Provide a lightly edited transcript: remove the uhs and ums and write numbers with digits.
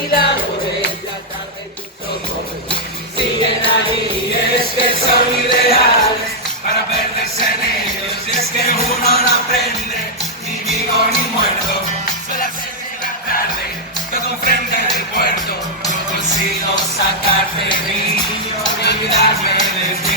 miradores, la tarde tus ojos siguen ahí. Es que son ideales para perderse en ellos. Y es que uno no aprende, ni vivo ni muerto. Son las 6 de la tarde, todo enfrente del puerto. No consigo sacarte, niño, ni olvidarme de ti.